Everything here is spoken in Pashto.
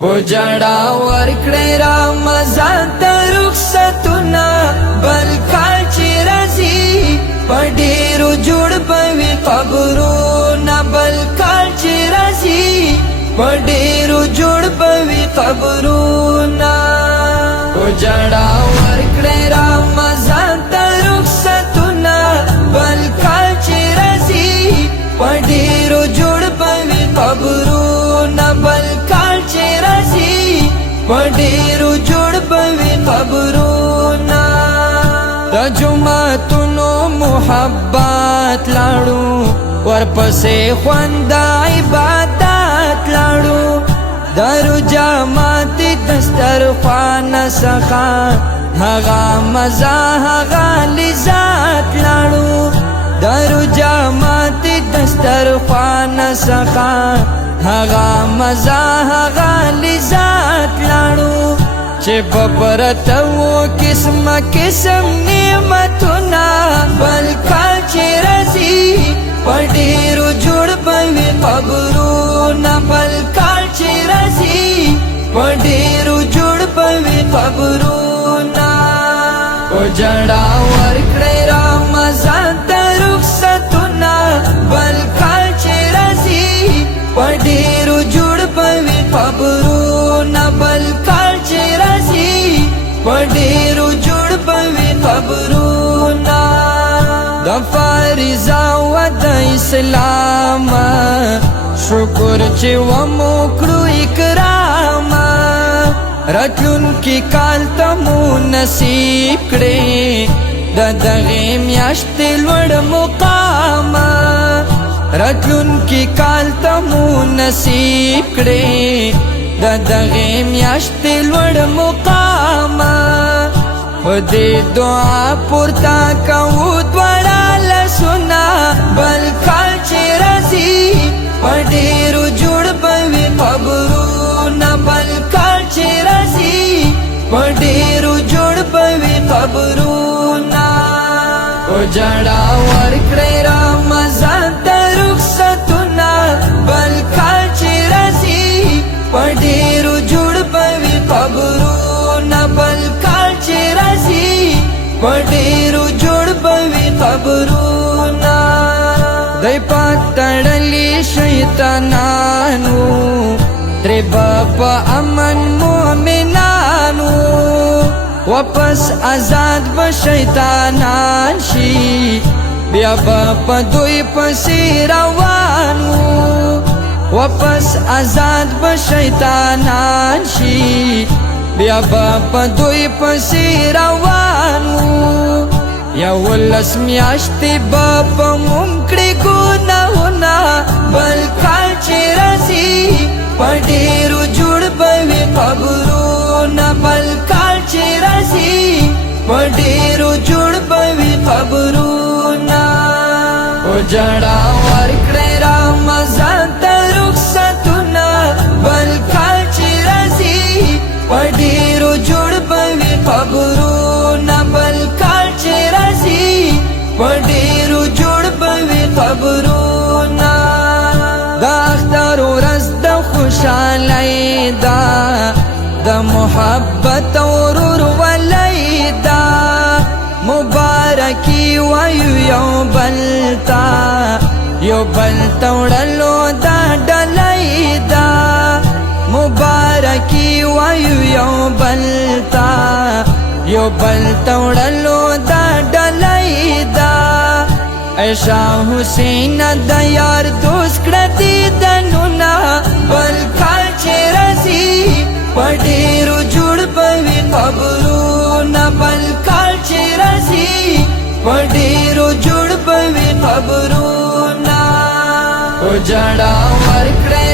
پجڑا ورکڑے رمضان تا رخصتونا بل کال چی رازی پډیرو جوړ بوي قبرونا بل کال چی رازی پډیرو جوړ بوي قبرونا پجڑا ورکڑے رمضان تا رخصتونا بل کال چی رازی پډیرو جوړ بوي قبرونا بل کال چی رازی پډیرو جوړ بوي قبرونا د جمعتونو محبت لاړو ورپسې خوند عبادت لاړو درو جماعت دسترخوان څخه هغه مزه هغه لذت لاړو درو جماعت دسترخوان څخه هغه مزه هغه لذت لاړو چې بپرتو قسم قسم نعمتونه بل کال چې راځي پډیرو جوړ بوي قبرونه بل کال چې راځي پډیرو جوړ بوي قبرونه پجڑا ورکړې رمضان ته رخصتونه بل کال چې راځي پډیرو جوړ بوي قبرونه بل کال چې راځي پډیرو جوړ بوي قبرونه د فارضه و د اسلام شکر چې و مو کړو اکرام راتلون کی کال ته مو نصیب کړې د دغه میاشتې لوړ مقام راتلون کی کال ته مو نصیب کړې د دغه میاشتې لوړ مقام په دې دعا پورته کوو دواړه لاسونه بل کال چې راځي پډیرو جوړ بوي قبرونه بل کال چې راځي پډیرو جوړ بوي قبرونه پجڑا ورکړې رمضان ته رخصتونه بل کال چې راځي پډیرو جوړ بوي قبرونه بل کال چې راځي پډیرو جوړ بوي قبرونه دای پاتړلې شیطانانو تربا په امن مومنانو واپس آزاد به شیطانان شي بیا په دوی پسې روانو واپس آزاد به شیطانان شي بیا په دوی پسې روانو یا ولس میاشتې په مونکړې ګناهونه بل کال چې راځي پډیرو جوړ بوي قبرونه بل کال چې راځي پډیرو جوړ بوي قبرونه پجڑا ورکړې رمضان ته رخصتونه بل کال چې راځي پډیرو جوړ بوي قبرونه بل کال چې راځي پډیرو جوړ بوي قبرونه د اختر ورځ د خوشالۍ دا د محبت ورور ولۍ دا مبارکی وایو یو بلتا یو بلتا وړلو دا ډلۍ دا مبارکی وایو یو بلتا یو بلتا وړلو دا ډلۍ دا عائشہ حسین د یار دوست کړه دیدنونه بل کال چې راځي پډیرو جوړ بوي قبرونه بل کال چې راځي پډیرو جوړ بوي قبرونه پجڑا ورکړې